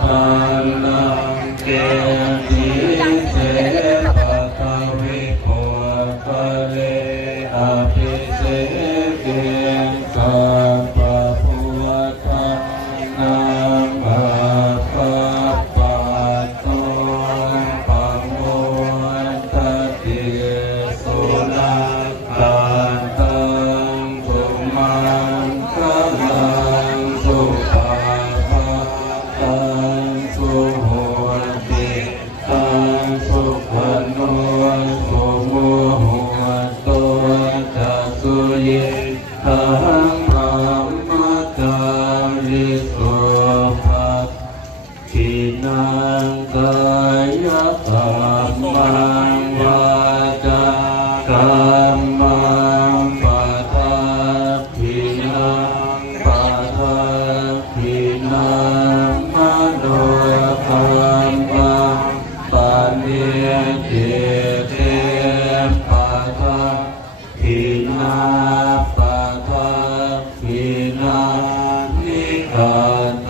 ปันนังเกติเสปะทวิโภคเลอภิเสเกสัพพะพุทธังนังอาภัพปะโตปังโมทัตติสุนัขขันตังสุมังคลังสุปาภาตังสุโหติตังสุขโนสุโมโหตุจัสสุเยธังธรรมจาริสุภัตถินังกายกรรมังวาจากรรมังปัฏฐาทินังปัฏฐาทินังมโนกรรมังปะเนติเตปัฏฐาทินาปัฏฐาทินานิกาต